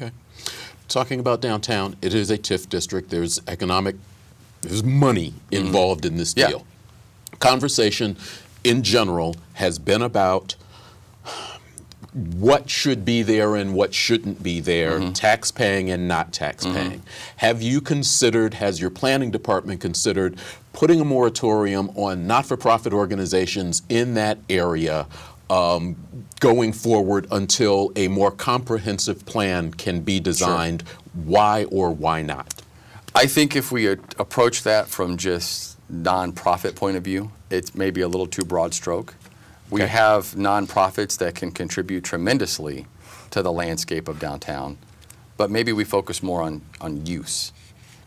Okay. Talking about downtown, it is a TIF district. There's money involved in this deal. Conversation in general has been about what should be there and what shouldn't be there, tax paying and not tax paying. Has your planning department considered putting a moratorium on not-for-profit organizations in that area going forward until a more comprehensive plan can be designed? Sure. Why or why not? I think if we approach that from just nonprofit point of view, it's maybe a little too broad stroke. We have nonprofits that can contribute tremendously to the landscape of downtown, but maybe we focus more on use.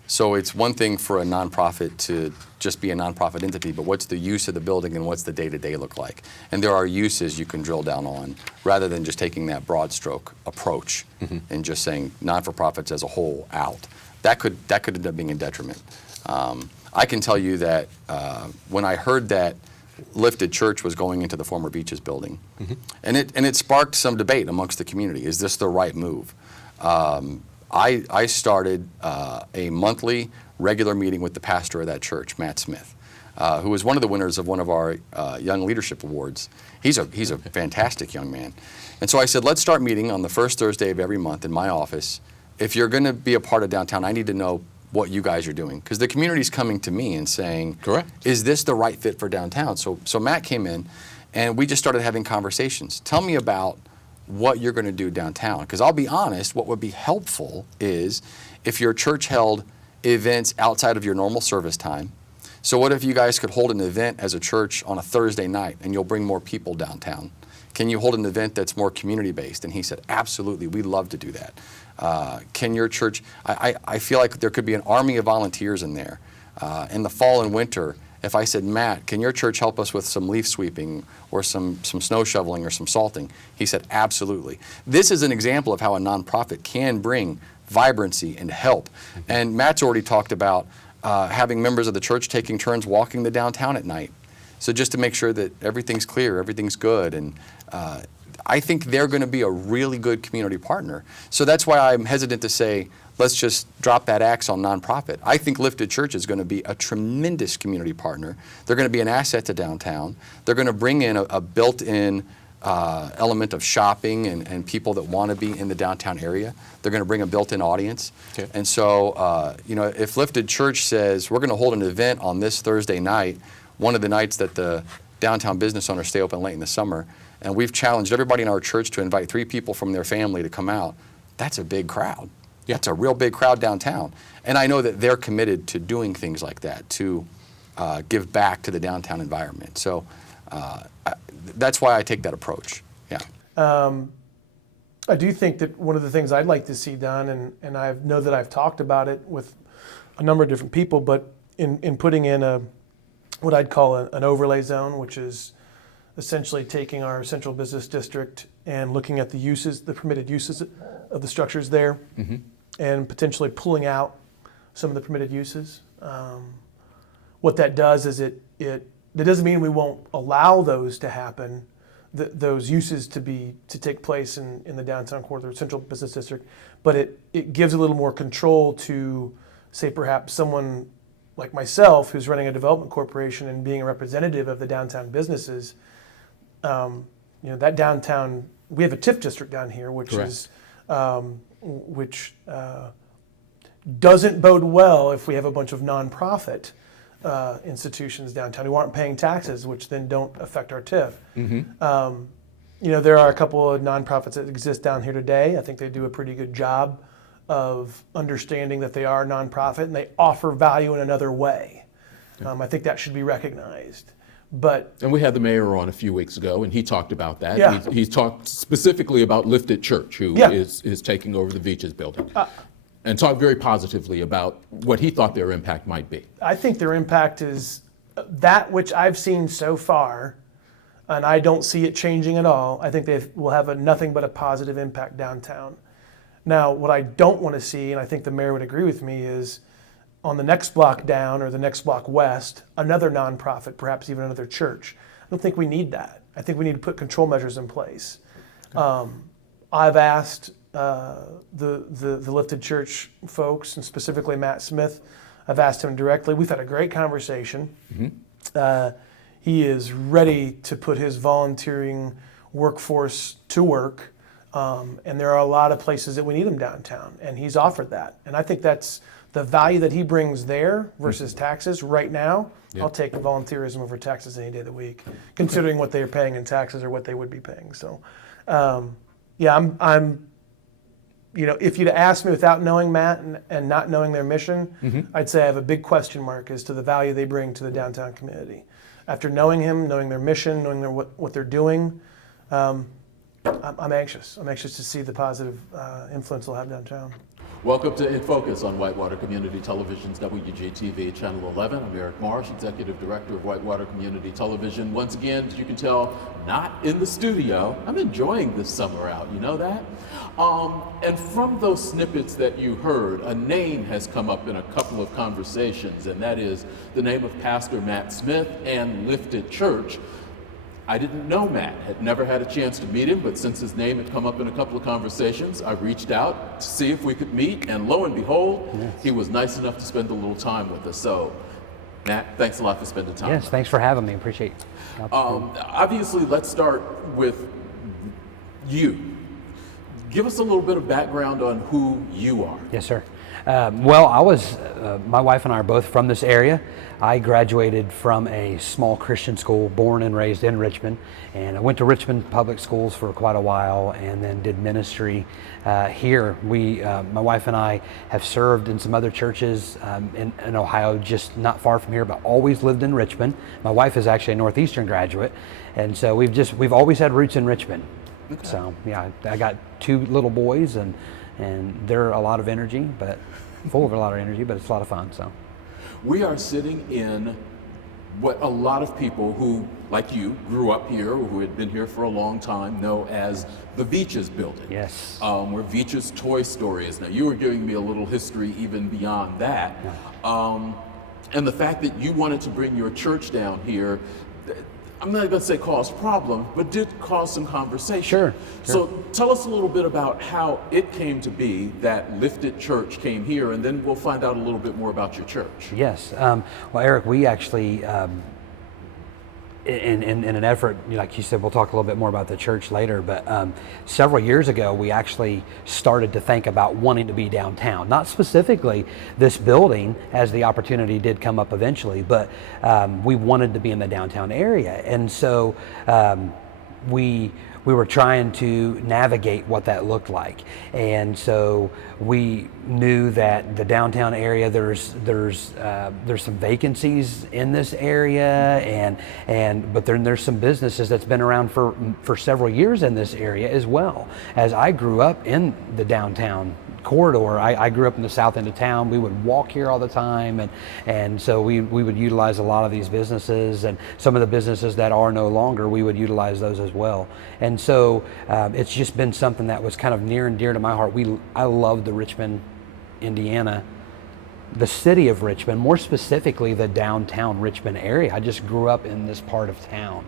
So it's one thing for a nonprofit to just be a nonprofit entity, but what's the use of the building and what's the day-to-day look like? And there are uses you can drill down on rather than just taking that broad stroke approach and just saying non-for-profits as a whole out. That could end up being a detriment. I can tell you that when I heard that Lifted Church was going into the former Beaches building, and it sparked some debate amongst the community. Is this the right move? I started a monthly regular meeting with the pastor of that church, Matt Smith, who was one of the winners of one of our Young Leadership Awards. He's a fantastic young man. And so I said, let's start meeting on the first Thursday of every month in my office. If you're going to be a part of downtown, I need to know what you guys are doing, because the community's coming to me and saying, correct, is this the right fit for downtown? So Matt came in and we just started having conversations. Tell me about what you're going to do downtown, because I'll be honest, what would be helpful is if your church held events outside of your normal service time. So what if you guys could hold an event as a church on a Thursday night and you'll bring more people downtown? Can you hold an event that's more community-based? And he said, absolutely, we'd love to do that. Can your church, I feel like there could be an army of volunteers in there. In the fall and winter, if I said, Matt, can your church help us with some leaf sweeping or some snow shoveling or some salting? He said, absolutely. This is an example of how a nonprofit can bring vibrancy and help. And Matt's already talked about having members of the church taking turns walking the downtown at night. So just to make sure that everything's clear, everything's good. And I think they're going to be a really good community partner. So that's why I'm hesitant to say, let's just drop that axe on nonprofit. I think Lifted Church is going to be a tremendous community partner. They're going to be an asset to downtown. They're going to bring in a built-in element of shopping and people that want to be in the downtown area. They're going to bring a built-in audience. Okay. And so, if Lifted Church says, we're going to hold an event on this Thursday night, one of the nights that the downtown business owners stay open late in the summer, and we've challenged everybody in our church to invite 3 people from their family to come out, that's a big crowd. Yeah. That's a real big crowd downtown. And I know that they're committed to doing things like that, to give back to the downtown environment. So that's why I take that approach. Yeah. I do think that one of the things I'd like to see done, and I know that I've talked about it with a number of different people, but in putting in what I'd call an overlay zone, which is essentially taking our central business district and looking at the uses, the permitted uses of the structures there, and potentially pulling out some of the permitted uses. What that does is it doesn't mean we won't allow those to happen, those uses to take place in the downtown core, the central business district, but it gives a little more control to, say, perhaps someone like myself who's running a development corporation and being a representative of the downtown businesses. That downtown, we have a TIF district down here, which Correct. Is which doesn't bode well if we have a bunch of nonprofit institutions downtown who aren't paying taxes, which then don't affect our TIF. There are a couple of nonprofits that exist down here today. I think they do a pretty good job of understanding that they are a nonprofit and they offer value in another way. I think that should be recognized. And we had the mayor on a few weeks ago, and he talked about that. Yeah. He talked specifically about Lifted Church, who is taking over the Beaches building, and talked very positively about what he thought their impact might be. I think their impact is that which I've seen so far, and I don't see it changing at all. I think they will have nothing but a positive impact downtown. Now, what I don't want to see, and I think the mayor would agree with me, is on the next block down or the next block west, another nonprofit, perhaps even another church. I don't think we need that. I think we need to put control measures in place. Okay. I've asked the Lifted Church folks, and specifically Matt Smith. I've asked him directly. We've had a great conversation. He is ready to put his volunteering workforce to work, and there are a lot of places that we need him downtown, and he's offered that. And I think that's the value that he brings there versus taxes right now. I'll take volunteerism over taxes any day of the week, considering what they're paying in taxes or what they would be paying. So, I'm if you'd asked me without knowing Matt and not knowing their mission, I'd say I have a big question mark as to the value they bring to the downtown community. After knowing him, knowing their mission, knowing what they're doing, I'm anxious. I'm anxious to see the positive influence they'll have downtown. Welcome to In Focus on Whitewater Community Television's WCTV Channel 11. I'm Eric Marsh, Executive Director of Whitewater Community Television. Once again, as you can tell, not in the studio. I'm enjoying this summer out, you know that? And from those snippets that you heard, a name has come up in a couple of conversations, and that is the name of Pastor Matt Smith and Lifted Church. I didn't know Matt, had never had a chance to meet him, but since his name had come up in a couple of conversations, I reached out to see if we could meet, and lo and behold, he was nice enough to spend a little time with us. So, Matt, thanks a lot for spending time. Yes, thanks for having me. Appreciate it. Obviously, let's start with you. Give us a little bit of background on who you are. Yes, sir. Well, my wife and I are both from this area. I graduated from a small Christian school, born and raised in Richmond, and I went to Richmond public schools for quite a while and then did ministry here. My wife and I have served in some other churches in Ohio, just not far from here, but always lived in Richmond. My wife is actually a Northeastern graduate, and so we've always had roots in Richmond. Okay. So yeah, I got two little boys, and they're a lot of energy, but full of a lot of energy, but it's a lot of fun. So we are sitting in what a lot of people who, like you, grew up here or who had been here for a long time know as the Beaches building. Yes. Where Beaches Toy Story is now. You were giving me a little history even beyond that. Yeah. And the fact that you wanted to bring your church down here, I'm not going to say caused problems, but did cause some conversation. Sure. So tell us a little bit about how it came to be that Lifted Church came here, and then we'll find out a little bit more about your church. Yes. Well, Eric, we actually, in an effort, like you said, we'll talk a little bit more about the church later, but several years ago, we actually started to think about wanting to be downtown. Not specifically this building, as the opportunity did come up eventually, but we wanted to be in the downtown area. And so we were trying to navigate what that looked like. And so we knew that the downtown area, there's some vacancies in this area, but then there's some businesses that's been around for several years in this area as well. As I grew up in the downtown corridor, I grew up in the south end of town. We would walk here all the time, and so we would utilize a lot of these businesses, and some of the businesses that are no longer, we would utilize those as well. And so it's just been something that was kind of near and dear to my heart. I love the Richmond, Indiana, the city of Richmond, more specifically the downtown Richmond area. I just grew up in this part of town.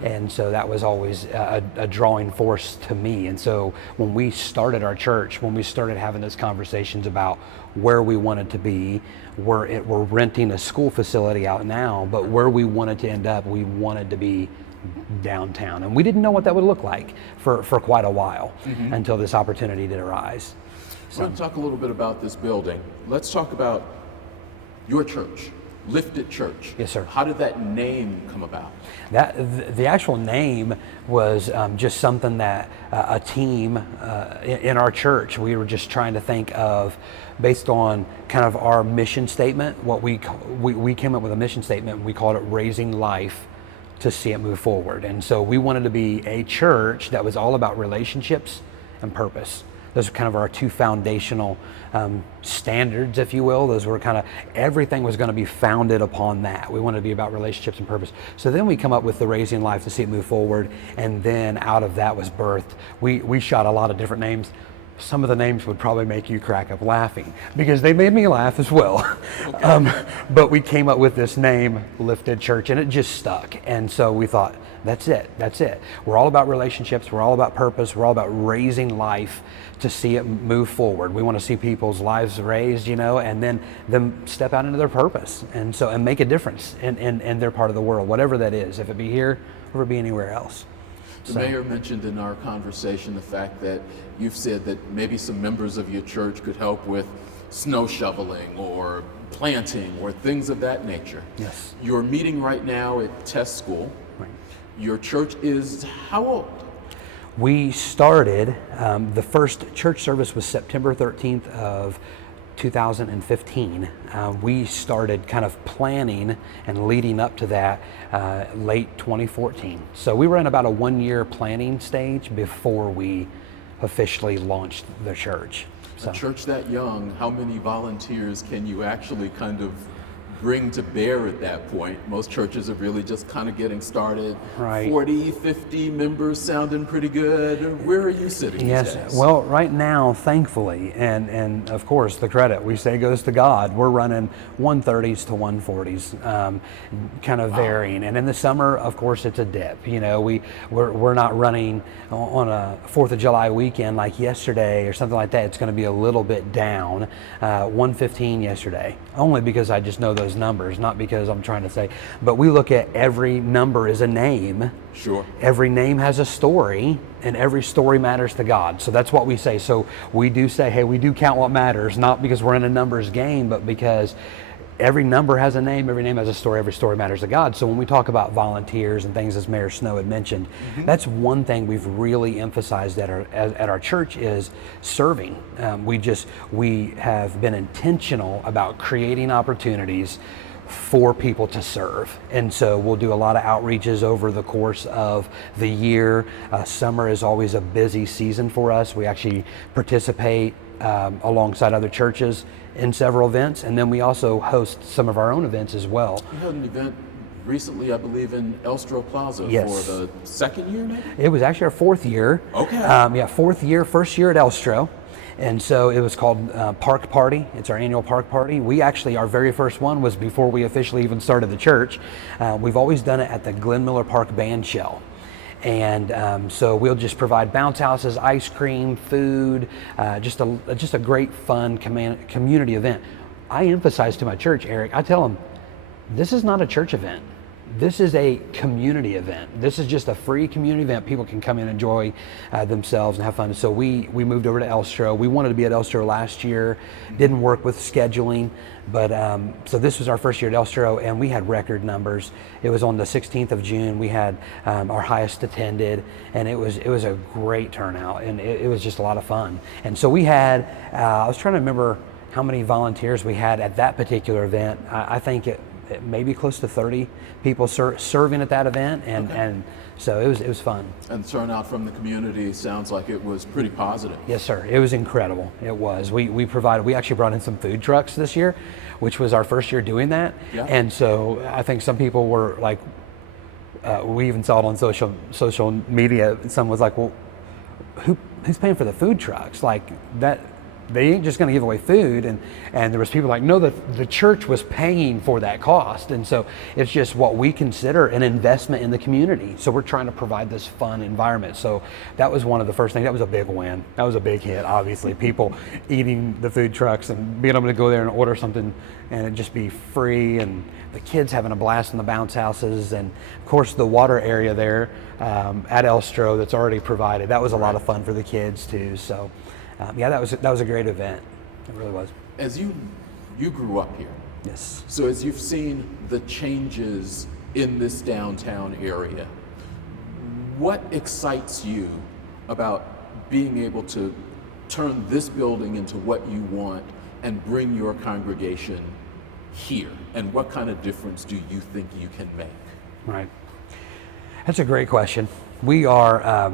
And so that was always a drawing force to me. And so when we started our church, when we started having those conversations about where we wanted to be, we're renting a school facility out now, but where we wanted to end up, we wanted to be downtown. And we didn't know what that would look like for quite a while until this opportunity did arise. So. We're going to talk a little bit about this building. Let's talk about your church. Lifted Church. Yes, sir. How did that name come about? The actual name was just something that a team in our church, we were just trying to think of based on kind of our mission statement. What we came up with a mission statement. We called it Raising Life to See It Move Forward. And so we wanted to be a church that was all about relationships and purpose. Those are kind of our two foundational standards, if you will. Those were kind of, everything was going to be founded upon that. We wanted to be about relationships and purpose. So then we come up with the Raising Life to See It Move Forward, and then out of that was birthed. We shot a lot of different names. some of the names would probably make you crack up laughing because they made me laugh as well. Okay. But we came up with this name, Lifted Church, and it just stuck. And so we thought, that's it. We're all about relationships. We're all about purpose. We're all about raising life to see it move forward. We want to see people's lives raised, and then them step out into their purpose and make a difference in their part of the world, whatever that is, if it be here or if it be anywhere else. The mayor mentioned in our conversation the fact that you've said that maybe some members of your church could help with snow shoveling or planting or things of that nature. Yes. You're meeting right now at test school. Right. Your church is how old? We started, the first church service was September 13th of 2015. We started kind of planning and leading up to that late 2014. So we were in about a 1-year planning stage before we officially launched the church. So. A church that young, how many volunteers can you actually kind of bring to bear at that point? Most churches are really just kind of getting started. Right. 40, 50 members sounding pretty good. Where are you sitting these days? Well, right now, thankfully, and of course the credit we say goes to God, we're running 130s to 140s, kind of varying. And in the summer, of course, it's a dip. We're not running on a 4th of July weekend like yesterday or something like that. It's going to be a little bit down, 115 yesterday, only because I just know those numbers, not because I'm trying to say, but we look at every number as a name. Sure. Every name has a story, and every story matters to God. So that's what we say. So we do say, hey, we do count what matters, not because we're in a numbers game, but because every number has a name, every name has a story, every story matters to God. So when we talk about volunteers and things, as Mayor Snow had mentioned, that's one thing we've really emphasized at our church is serving. We have been intentional about creating opportunities for people to serve. And so we'll do a lot of outreaches over the course of the year. Summer is always a busy season for us. We actually participate alongside other churches in several events, and then we also host some of our own events as well. You had an event recently, I believe, in Elstro Plaza. Yes. For the second year, maybe? It was actually our 4th year. Okay. Fourth year, first year at Elstro. And so it was called Park Party. It's our annual park party. Our very first one was before we officially even started the church. We've always done it at the Glenn Miller Park Band Shell. And so we'll just provide bounce houses, ice cream, food, just a great fun community event. I emphasize to my church, Eric, I tell them, this is not a church event. This is a community event. This is just a free community event. People can come in and enjoy themselves and have fun. So we moved over to Elstro. We wanted to be at Elstro last year. Didn't work with scheduling. But so this was our first year at Elstro, and we had record numbers. It was on the 16th of June. We had our highest attended, and it was a great turnout, and it was just a lot of fun. And so we had, I was trying to remember how many volunteers we had at that particular event. I think it maybe close to 30 people serving at that event, and so it was fun. And the turnout from the community sounds like it was pretty positive. Yes, sir. It was incredible. It was. We actually brought in some food trucks this year, which was our first year doing that. Yeah. And so I think some people were like, we even saw it on social media. Someone was like, well, who's paying for the food trucks? Like that. They ain't just going to give away food, and there was people like, no, the church was paying for that cost, and so it's just what we consider an investment in the community. So we're trying to provide this fun environment. So that was one of the first things. That was a big win. That was a big hit. Obviously, people eating the food trucks and being able to go there and order something, and it just be free, and the kids having a blast in the bounce houses, and of course the water area there at Elstro that's already provided. That was a lot of fun for the kids too. So. That was a great event. It really was. As you grew up here. Yes. So as you've seen the changes in this downtown area, what excites you about being able to turn this building into what you want and bring your congregation here? And what kind of difference do you think you can make? Right. That's a great question. We are,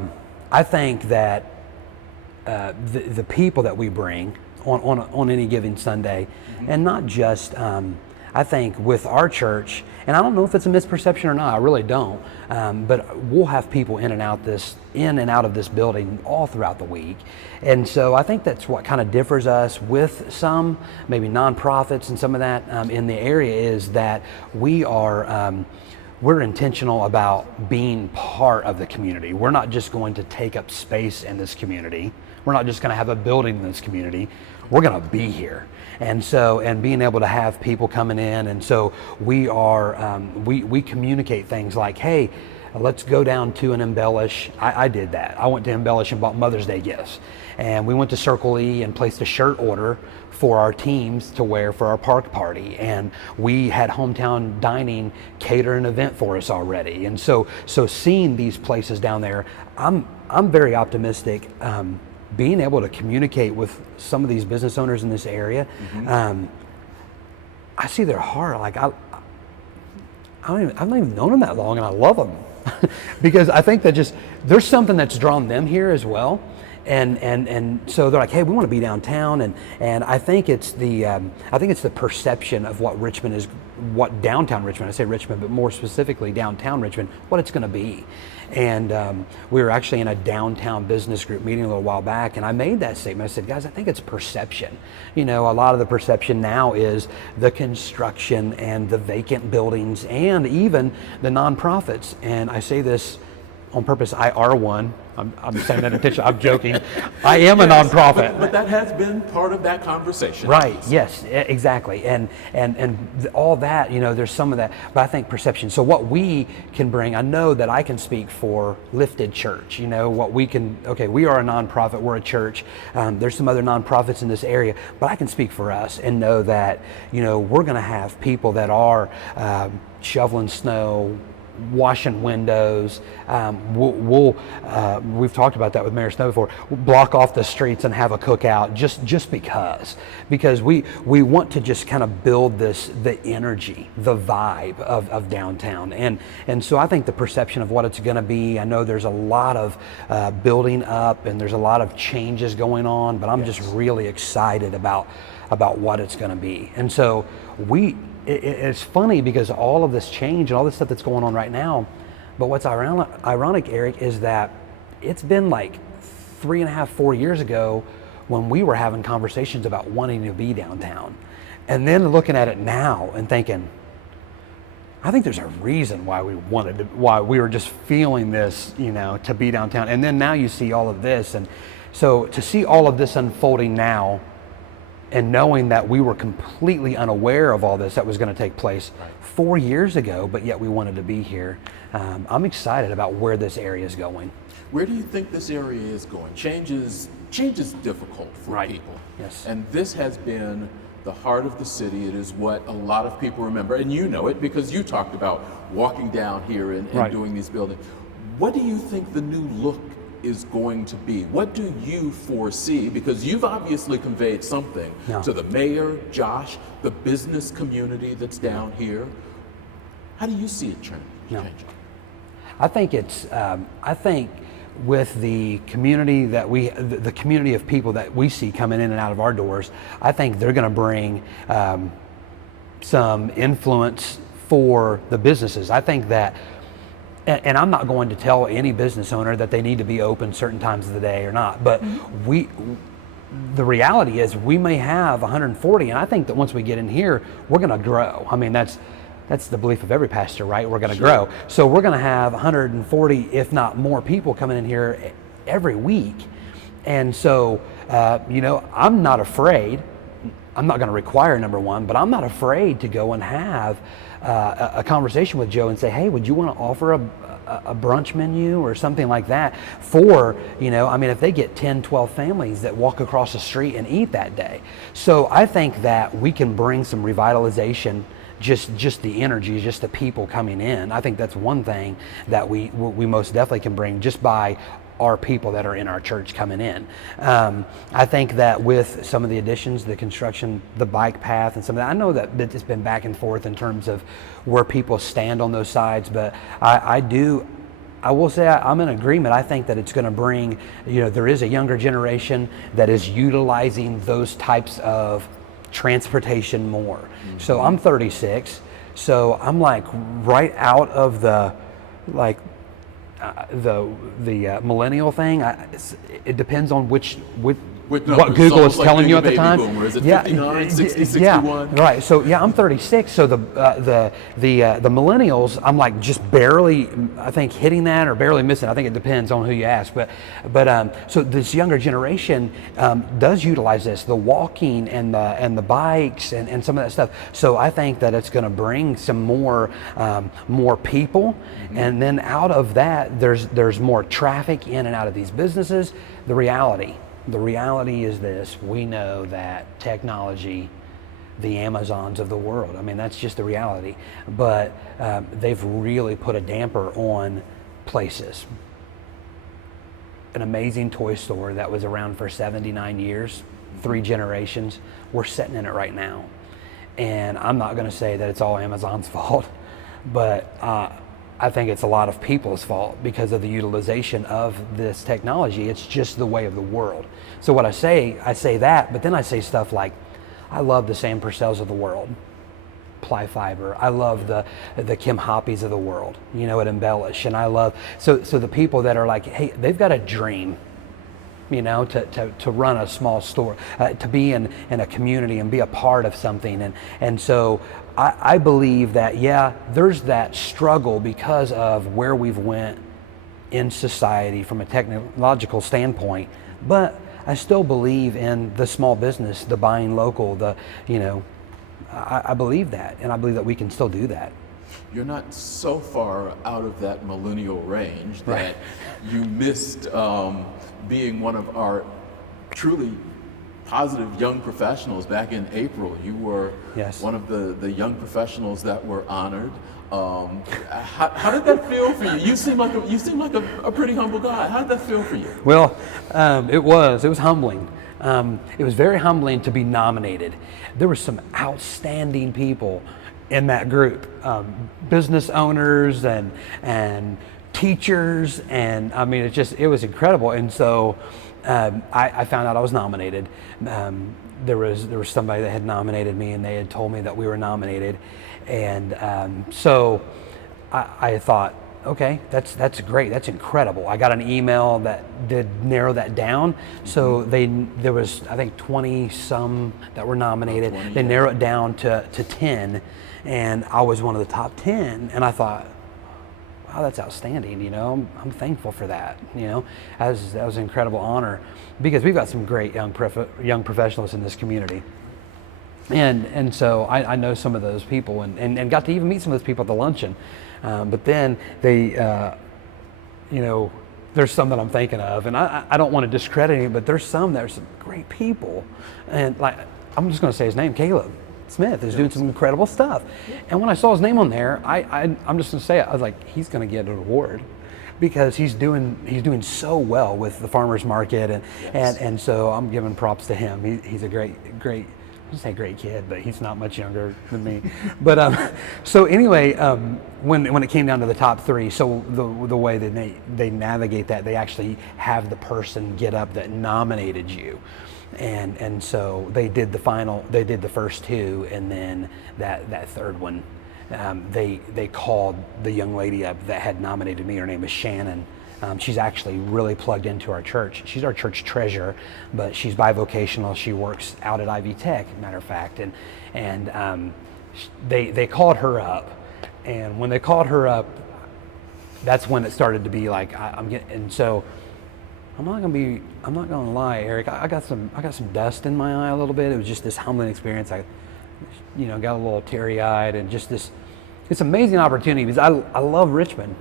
I think that the people that we bring on any given Sunday, and not just, I think with our church, and I don't know if it's a misperception or not, I really don't, but we'll have people in and out of this building all throughout the week. And so I think that's what kind of differs us with some maybe nonprofits and some of that in the area, is that we're intentional about being part of the community. We're not just going to take up space in this community. We're not just going to have a building in this community. We're going to be here. And so, and being able to have people coming in, and so we are, we communicate things like, hey, let's go down to an embellish. I did that. I went to embellish and bought Mother's Day gifts. And we went to Circle E and placed a shirt order for our teams to wear for our park party. And we had Hometown Dining cater an event for us already. And so seeing these places down there, I'm very optimistic. Being able to communicate with some of these business owners in this area, I see their heart. Like I've not even known them that long, and I love them because I think that there's something that's drawn them here as well. And so they're like, hey, we want to be downtown, and I think it's the perception of what Richmond is, what downtown Richmond, I say Richmond, but more specifically downtown Richmond, what it's going to be. And we were actually in a downtown business group meeting a little while back, and I made that statement. I said, guys, I think it's perception. You know, a lot of the perception now is the construction and the vacant buildings and even the nonprofits. And I say this on purpose. I are one. I'm saying that intentionally. I'm joking. I am a nonprofit. But that has been part of that conversation. Right. Yes. Exactly. And all that. You know, there's some of that. But I think perception. So what we can bring. I know that I can speak for Lifted Church. You know what we can. Okay, we are a nonprofit. We're a church. There's some other nonprofits in this area, but I can speak for us and know that we're going to have people that are shoveling snow, washing windows. We've talked about that with Mayor Snow before. We'll block off the streets and have a cookout just because we want to just kind of build the energy, the vibe of downtown. And so I think the perception of what it's going to be, I know there's a lot of building up and there's a lot of changes going on, but I'm just really excited about what it's going to be. And so it's funny because all of this change and all this stuff that's going on right now, but what's ironic, Eric, is that it's been like 3.5, 4 years ago when we were having conversations about wanting to be downtown. And then looking at it now and thinking, I think there's a reason why we were just feeling this, to be downtown. And then now you see all of this. And so to see all of this unfolding now, and knowing that we were completely unaware of all this that was going to take place 4 years ago, but yet we wanted to be here. I'm excited about where this area is going. Where do you think this area is going? Change is difficult for people. Yes. And this has been the heart of the city. It is what a lot of people remember. And you know it because you talked about walking down here and doing these buildings. What do you think the new look is going to be? What do you foresee? Because you've obviously conveyed something to the mayor, Josh, the business community that's down here. How do you see it changing? I think with the community the community of people that we see coming in and out of our doors, I think they're going to bring some influence for the businesses. I think that. And I'm not going to tell any business owner that they need to be open certain times of the day or not, but the reality is we may have 140, and I think that once we get in here, we're going to grow. I mean, that's the belief of every pastor, right? We're going to grow. So we're going to have 140, if not more people coming in here every week. And so, I'm not afraid. I'm not going to require number one, but I'm not afraid to go and have a conversation with Joe and say, hey, would you want to offer a brunch menu or something like that for, if they get 10, 12 families that walk across the street and eat that day. So I think that we can bring some revitalization, just the energy, just the people coming in. I think that's one thing that we most definitely can bring just by our people that are in our church coming in. I think that with some of the additions, the construction, the bike path and some of that, I know that it's been back and forth in terms of where people stand on those sides, but I will say I'm in agreement. I think that it's going to bring, there is a younger generation that is utilizing those types of transportation more. So I'm 36, so I'm like right out of the millennial thing. It depends on what Google is telling you at the time. Boomer. Is it 59, 60, 61? Yeah, right. So yeah, I'm 36. So the millennials, I'm like just barely, I think, hitting that or barely missing. I think it depends on who you ask. But so this younger generation does utilize this, the walking and the bikes and some of that stuff. So I think that it's going to bring some more people, and then out of that, there's more traffic in and out of these businesses. The reality is this: we know that technology, the Amazons of the world, I mean, that's just the reality. But they've really put a damper on places. An amazing toy store that was around for 79 years, 3 generations, we're sitting in it right now. And I'm not going to say that it's all Amazon's fault, but I think it's a lot of people's fault because of the utilization of this technology. It's just the way of the world. So what I say that, but then I say stuff like, I love the Sam Purcells of the world, Ply Fiber. I love the Kim Hoppies of the world, at Embellish. And I love, so the people that are like, hey, they've got a dream, to run a small store, to be in a community and be a part of something. And so I believe that, yeah, there's that struggle because of where we've went in society from a technological standpoint, but I still believe in the small business, the buying local, I believe that, and I believe that we can still do that. You're not so far out of that millennial range that Right. you missed being one of our truly positive young professionals. Back in April, you were Yes. one of the young professionals that were honored. How did that feel for you? You seem like a pretty humble guy. How did that feel for you? Well, it was humbling. It was very humbling to be nominated. There were some outstanding people in that group, business owners and teachers, and I mean, it was incredible. And so I found out I was nominated. There was somebody that had nominated me, and they had told me that we were nominated, and so I thought, okay, that's great, that's incredible. I got an email that did narrow that down. So there was, I think, 20 some that were nominated. 20, they yeah. narrowed it down to 10, and I was one of the top 10. And I thought, wow, that's outstanding. I'm thankful for that. That was an incredible honor because we've got some great young professionals in this community. And so I know some of those people and got to even meet some of those people at the luncheon. But then they, there's some that I'm thinking of, and I don't want to discredit any, but there's some great people. And like, I'm just going to say his name, Caleb Smith is doing some incredible stuff. And when I saw his name on there, I'm just going to say it, I was like, he's going to get an award because he's doing so well with the farmers market, and so I'm giving props to him. He's a great. I wouldn't say great kid, but he's not much younger than me. But so anyway, when it came down to the top 3, so the way that they navigate that, they actually have the person get up that nominated you, and so they did the first 2, and then that third one, they called the young lady up that had nominated me. Her name is Shannon. She's actually really plugged into our church. She's our church treasurer, but she's bivocational. She works out at Ivy Tech, matter of fact. And they called her up, and when they called her up, that's when it started to be like and so I'm not gonna lie, Eric. I got some dust in my eye a little bit. It was just this humbling experience. I got a little teary-eyed, and just this amazing opportunity because I love Richmond.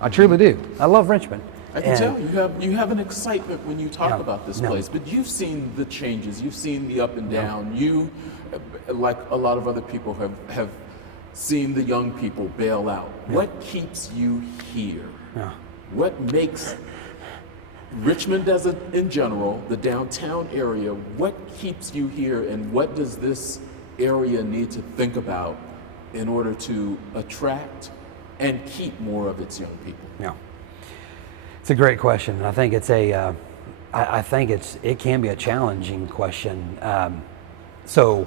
I truly do. I love Richmond. I can tell you have an excitement when you talk about this No. place, but you've seen the changes, you've seen the up and down. You, like a lot of other people, have seen the young people bail out. Yeah. What keeps you here? Yeah. What makes Richmond in general, the downtown area, what keeps you here, and what does this area need to think about in order to attract and keep more of its young people? Yeah, it's a great question. I think it can be a challenging question. So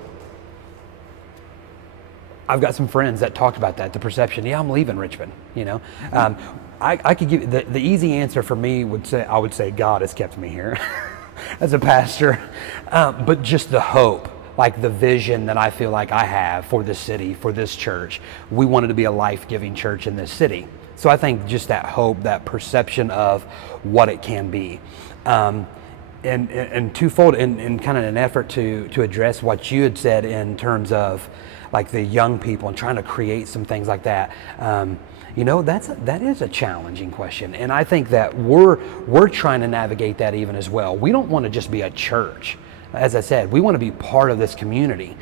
I've got some friends that talked about that, the perception, yeah, I'm leaving Richmond, you know. I could give the easy answer for me I would say God has kept me here as a pastor, but just the hope, like the vision that I feel like I have for this city, for this church. We wanted to be a life-giving church in this city. So I think just that hope, that perception of what it can be. And twofold in kind of an effort to address what you had said in terms of like the young people and trying to create some things like that. You know, that is a challenging question, and I think that we're trying to navigate that even as well. We don't want to just be a church. As I said, we want to be part of this community.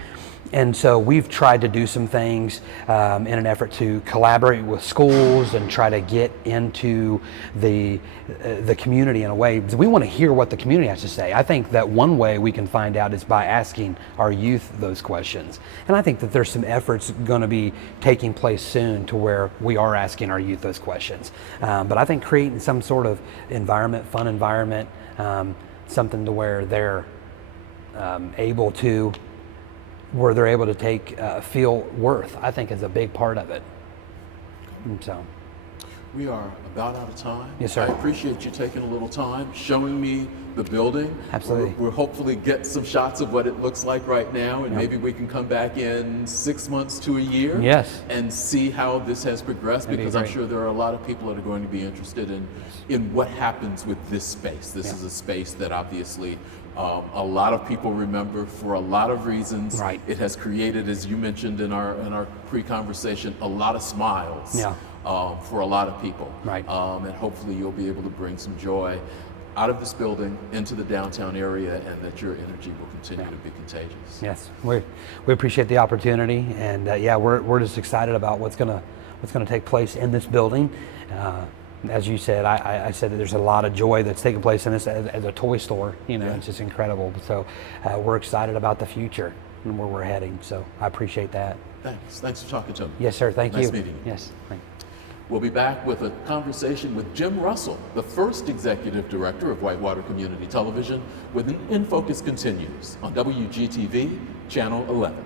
And so we've tried to do some things in an effort to collaborate with schools and try to get into the community in a way. Because we want to hear what the community has to say. I think that one way we can find out is by asking our youth those questions. And I think that there's some efforts going to be taking place soon to where we are asking our youth those questions. But I think creating some sort of environment, fun environment, something to where they're able to feel worth, I think is a big part of it. And so We are about out of time. Yes, sir. I appreciate you taking a little time, showing me the building. Absolutely. We'll hopefully get some shots of what it looks like right now, and maybe we can come back in 6 months to a year. Yes. And see how this has progressed, That'd be because I'm great. sure there are a lot of people that are going to be interested in what happens with this space. This is a space that obviously a lot of people remember for a lot of reasons. Right. It has created, as you mentioned in our pre-conversation, a lot of smiles. Yeah. For a lot of people. Right. And hopefully you'll be able to bring some joy out of this building into the downtown area, and that your energy will continue to be contagious. Yes, we appreciate the opportunity, and we're just excited about what's gonna take place in this building. As you said, I said that there's a lot of joy that's taking place in this as a toy store. You know, It's just incredible. So we're excited about the future and where we're heading. So I appreciate that. Thanks for talking to me. Yes, sir. Thank you. Nice meeting you. Yes. Thank you. We'll be back with a conversation with Jim Russell, the first executive director of Whitewater Community Television, when In Focus continues on WGTV, Channel 11.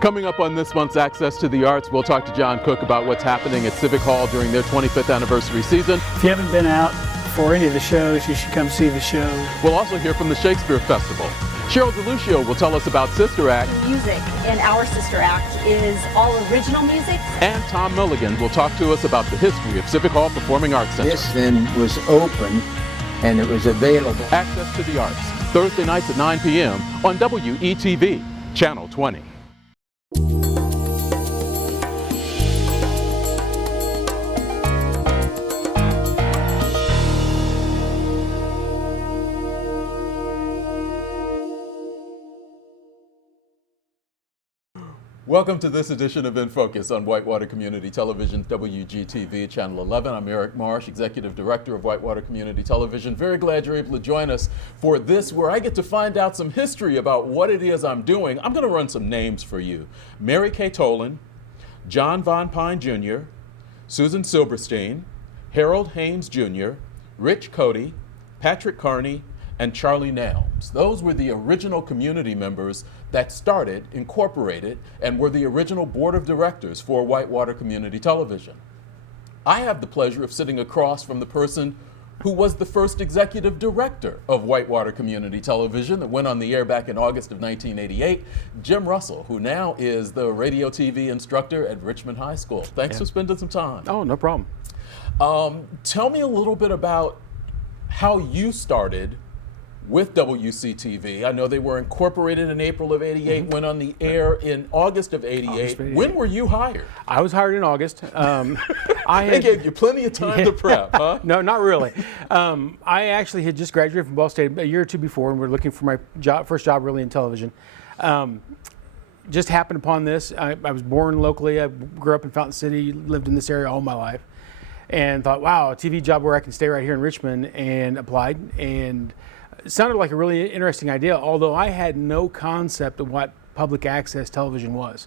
Coming up on this month's Access to the Arts, we'll talk to John Cook about what's happening at Civic Hall during their 25th anniversary season. If you haven't been out for any of the shows, you should come see the show. We'll also hear from the Shakespeare Festival. Cheryl DeLucio will tell us about Sister Act. Music in our Sister Act is all original music. And Tom Milligan will talk to us about the history of Civic Hall Performing Arts Center. This then was open and it was available. Access to the Arts, Thursday nights at 9 p.m. on WETV, Channel 20. Welcome to this edition of In Focus on Whitewater Community Television, WGTV, Channel 11. I'm Eric Marsh, Executive Director of Whitewater Community Television. Very glad you're able to join us for this, where I get to find out some history about what it is I'm doing. I'm going to run some names for you. Mary Kay Tolan, John Von Pine Jr., Susan Silberstein, Harold Haynes Jr., Rich Cody, Patrick Carney, and Charlie Nelms. Those were the original community members that started, incorporated, and were the original board of directors for Whitewater Community Television. I have the pleasure of sitting across from the person who was the first executive director of Whitewater Community Television that went on the air back in August of 1988, Jim Russell, who now is the radio TV instructor at Richmond High School. Thanks for spending some time. Oh, no problem. Tell me a little bit about how you started with WCTV. I know they were incorporated in April of '88, went on the air in August of '88. When were you hired? I was hired in August. They gave you plenty of time to prep, huh? No, not really. I actually had just graduated from Ball State a year or two before, and we're looking for my first job really in television. Just happened upon this. I was born locally. I grew up in Fountain City, lived in this area all my life, and thought, wow, a TV job where I can stay right here in Richmond, and applied. And it sounded like a really interesting idea, although I had no concept of what public access television was.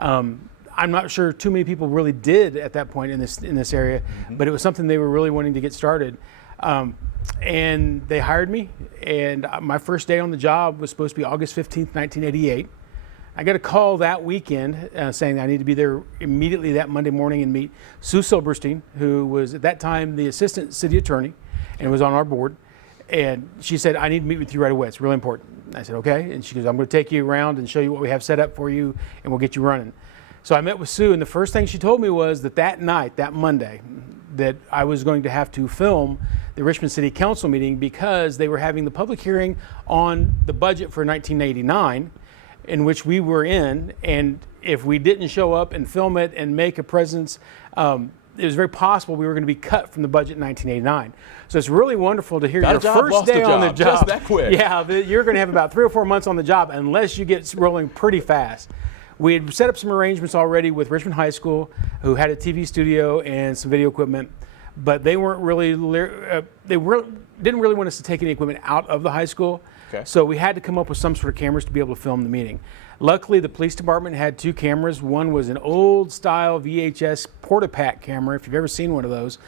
I'm not sure too many people really did at that point in this area, but it was something they were really wanting to get started. And they hired me, and my first day on the job was supposed to be August 15th, 1988. I got a call that weekend saying I need to be there immediately that Monday morning and meet Sue Silberstein, who was at that time the assistant city attorney and was on our board. And she said, I need to meet with you right away. It's really important. I said, okay. And she goes, I'm going to take you around and show you what we have set up for you, and we'll get you running. So I met with Sue, and the first thing she told me was that night, that Monday, that I was going to have to film the Richmond City Council meeting because they were having the public hearing on the budget for 1989, in which we were in. And if we didn't show up and film it and make a presence, it was very possible we were going to be cut from the budget in 1989. So it's really wonderful to hear your first day on the job. Just that quick. Yeah, you're going to have about 3 or 4 months on the job unless you get rolling pretty fast. We had set up some arrangements already with Richmond High School, who had a TV studio and some video equipment, but they weren't really, didn't really want us to take any equipment out of the high school. Okay. So we had to come up with some sort of cameras to be able to film the meeting. Luckily, the police department had 2 cameras. One was an old style VHS Portapak camera, if you've ever seen one of those.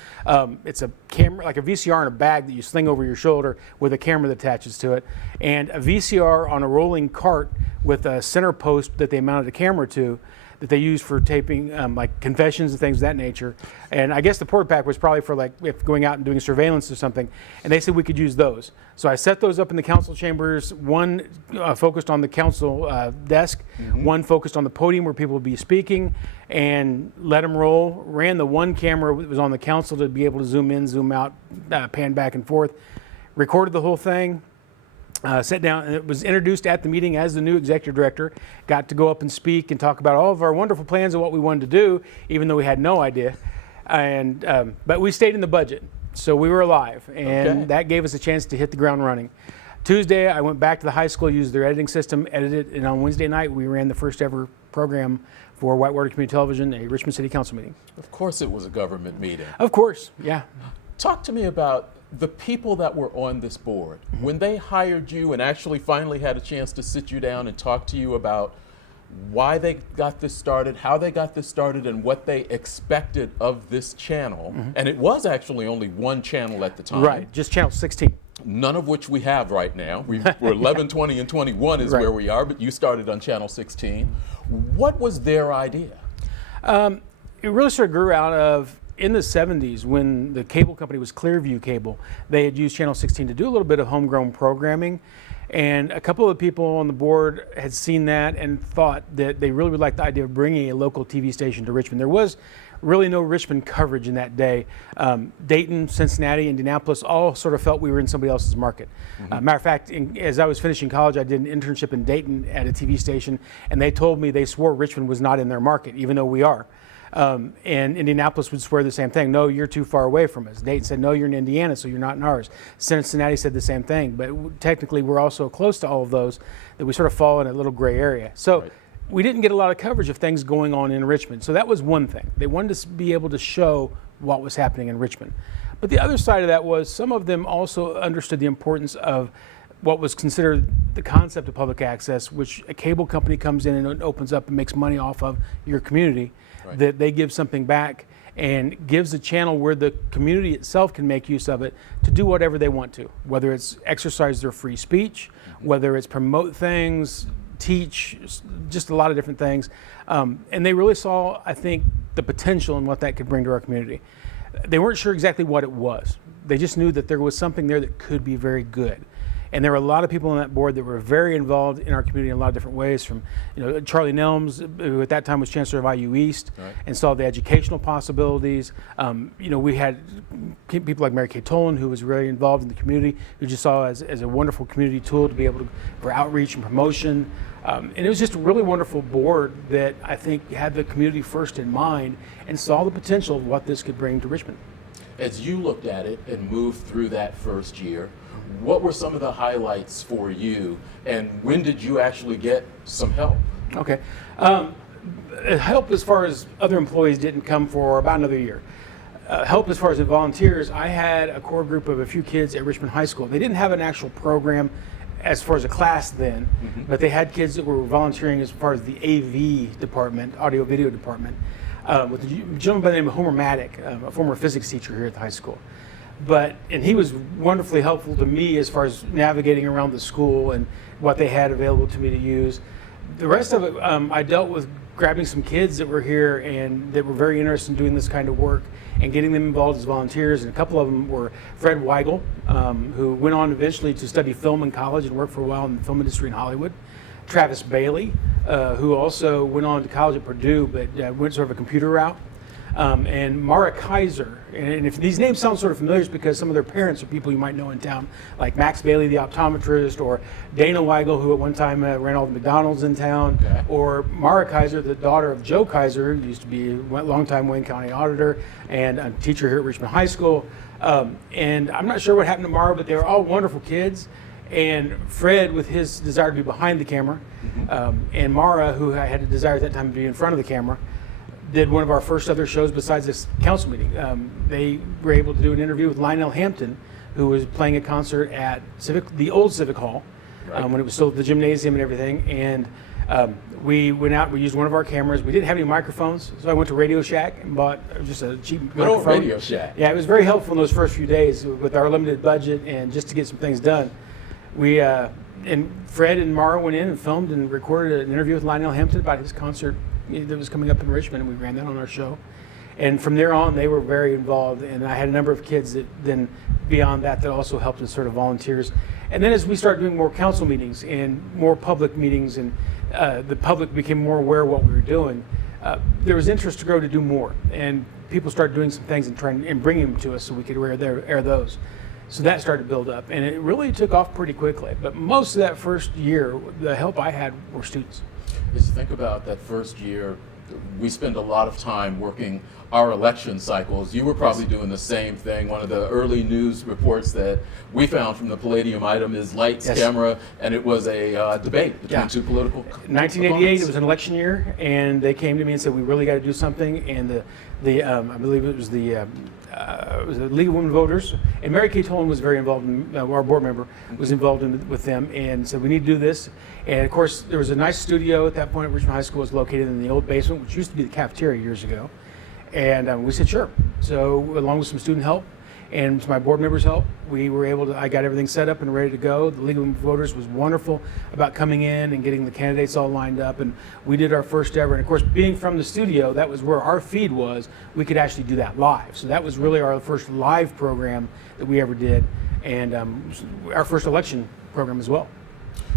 It's a camera, like a VCR in a bag that you sling over your shoulder with a camera that attaches to it, and a VCR on a rolling cart with a center post that they mounted a camera to, that they used for taping like confessions and things of that nature. And I guess the Portapak was probably for like if going out and doing surveillance or something, and they said we could use those. So I set those up in the council chambers, one focused on the council desk, one focused on the podium where people would be speaking, and let them roll. Ran the one camera that was on the council to be able to zoom in, zoom out, pan back and forth. Recorded the whole thing. Sat down, and it was introduced at the meeting as the new executive director. Got to go up and speak and talk about all of our wonderful plans and what we wanted to do, even though we had no idea. And but we stayed in the budget, so we were alive, and that gave us a chance to hit the ground running. Tuesday, I went back to the high school, used their editing system, edited, and on Wednesday night, we ran the first ever program for Whitewater Community Television, a Richmond City Council meeting. Of course it was a government meeting. Of course, yeah. Talk to me about the people that were on this board. When they hired you and actually finally had a chance to sit you down and talk to you about why they got this started, how they got this started, and what they expected of this channel. And it was actually only one channel at the time. Right, just channel 16. None of which we have right now. We're 11, 20, and 21 is where we are, but you started on channel 16. What was their idea? It really sort of grew out of, in the 70s, when the cable company was Clearview Cable, they had used Channel 16 to do a little bit of homegrown programming. And a couple of people on the board had seen that and thought that they really would like the idea of bringing a local TV station to Richmond. There was really no Richmond coverage in that day. Dayton, Cincinnati, Indianapolis all sort of felt we were in somebody else's market. Matter of fact, as I was finishing college, I did an internship in Dayton at a TV station, and they told me they swore Richmond was not in their market, even though we are. And Indianapolis would swear the same thing. No, you're too far away from us. Dayton said, no, you're in Indiana, so you're not in ours. Cincinnati said the same thing. But technically, we're also close to all of those that we sort of fall in a little gray area. So we didn't get a lot of coverage of things going on in Richmond. So that was one thing. They wanted to be able to show what was happening in Richmond. But the other side of that was some of them also understood the importance of what was considered the concept of public access, which a cable company comes in and opens up and makes money off of your community, Right. that they give something back and gives a channel where the community itself can make use of it to do whatever they want to, whether it's exercise their free speech, whether it's promote things, teach, just a lot of different things. And they really saw, I think, the potential in what that could bring to our community. They weren't sure exactly what it was. They just knew that there was something there that could be very good. And there were a lot of people on that board that were very involved in our community in a lot of different ways, from Charlie Nelms, who at that time was Chancellor of IU East, Right. and saw the educational possibilities. We had people like Mary Kay Tolan, who was really involved in the community, who just saw as a wonderful community tool to be able to, for outreach and promotion. And it was just a really wonderful board that I think had the community first in mind and saw the potential of what this could bring to Richmond. As you looked at it and moved through that first year, what were some of the highlights for you, and when did you actually get some help? Okay. Help as far as other employees didn't come for about another year. Help as far as the volunteers, I had a core group of a few kids at Richmond High School. They didn't have an actual program as far as a class then, but they had kids that were volunteering as far as the AV department, audio video department, with a gentleman by the name of Homer Maddock, a former physics teacher here at the high school. And he was wonderfully helpful to me as far as navigating around the school and what they had available to me to use. The rest of it, I dealt with grabbing some kids that were here and that were very interested in doing this kind of work and getting them involved as volunteers. And a couple of them were Fred Weigel, who went on eventually to study film in college and worked for a while in the film industry in Hollywood. Travis Bailey, who also went on to college at Purdue, but went sort of a computer route. And Mara Kaiser, and if these names sound sort of familiar, it's because some of their parents are people you might know in town, like Max Bailey, the optometrist, or Dana Weigel, who at one time ran all the McDonald's in town, Okay. or Mara Kaiser, the daughter of Joe Kaiser, who used to be a longtime Wayne County auditor and a teacher here at Richmond High School. And I'm not sure what happened to Mara, but they were all wonderful kids. And Fred, with his desire to be behind the camera, and Mara, who had a desire at that time to be in front of the camera, did one of our first other shows besides this council meeting. They were able to do an interview with Lionel Hampton, who was playing a concert at the old Civic Hall, Right. when it was still the gymnasium and everything. And we went out, we used one of our cameras. We didn't have any microphones, so I went to Radio Shack and bought just a cheap Good old microphone. Radio Shack. Yeah, it was very helpful in those first few days with our limited budget and just to get some things done. We and Fred and Mara went in and filmed and recorded an interview with Lionel Hampton about his concert that was coming up in Richmond, and we ran that on our show. And from there on, they were very involved, and I had a number of kids that then beyond that also helped as sort of volunteers. And then as we started doing more council meetings and more public meetings, and the public became more aware of what we were doing, there was interest to grow to do more, and people started doing some things and trying and bringing them to us so we could air those. So that started to build up, and it really took off pretty quickly. But most of that first year, the help I had were students. Just think about that first year. We spend a lot of time working our election cycles. You were probably doing the same thing. One of the early news reports that we found from the Palladium item is lights, Yes. camera, and it was a debate between Yeah. two political 1988, opponents. it was an election year, and they came to me and said, we really got to do something. And I believe it was the League of Women Voters, and Mary Kay Tolan was very involved, our board member was involved with them, and said, we need to do this. And of course, there was a nice studio at that point at Richmond High School. It was located in the old basement, which used to be the cafeteria years ago. And we said, sure. So along with some student help and my board members' help, we were able to, I got everything set up and ready to go. The League of Women Voters was wonderful about coming in and getting the candidates all lined up. And we did our first ever. And of course, being from the studio, that was where our feed was. We could actually do that live. So that was really our first live program that we ever did. And our first election program as well.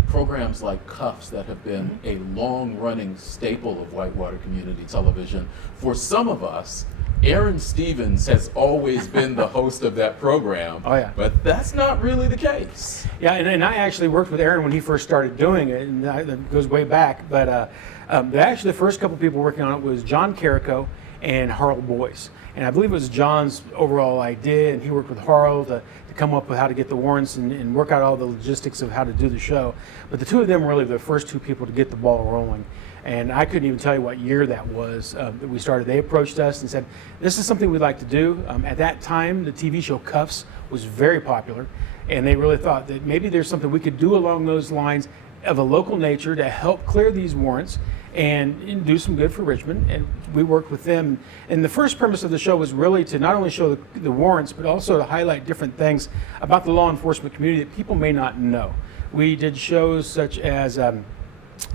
Programs like Cuffs that have been a long-running staple of Whitewater Community Television. For some of us, Aaron Stevens has always been the host of that program. Oh, yeah. But that's not really the case. Yeah, and I actually worked with Aaron when he first started doing it, and that goes way back. But actually, the first couple people working on it was John Carrico and Harl Boyce. And I believe it was John's overall idea, and he worked with Harl to come up with how to get the warrants and work out all the logistics of how to do the show. But the two of them were really the first two people to get the ball rolling. And I couldn't even tell you what year that was that we started. They approached us and said, this is something we'd like to do. At that time, the TV show Cuffs was very popular. And they really thought that maybe there's something we could do along those lines of a local nature to help clear these warrants and do some good for Richmond. And we worked with them. And the first premise of the show was really to not only show the warrants, but also to highlight different things about the law enforcement community that people may not know. We did shows such as, I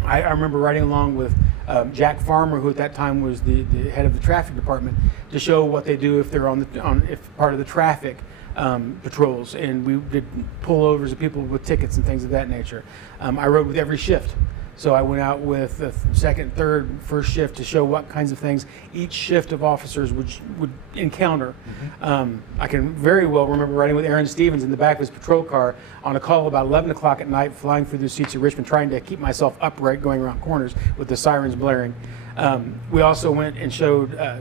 remember riding along with Jack Farmer, who at that time was the head of the traffic department, to show what they do if they're if part of the traffic patrols, and we did pullovers of people with tickets and things of that nature. I rode with every shift. So I went out with the second, third, first shift to show what kinds of things each shift of officers would encounter. I can very well remember riding with Aaron Stevens in the back of his patrol car on a call about 11 o'clock at night, flying through the streets of Richmond, trying to keep myself upright going around corners with the sirens blaring. We also went and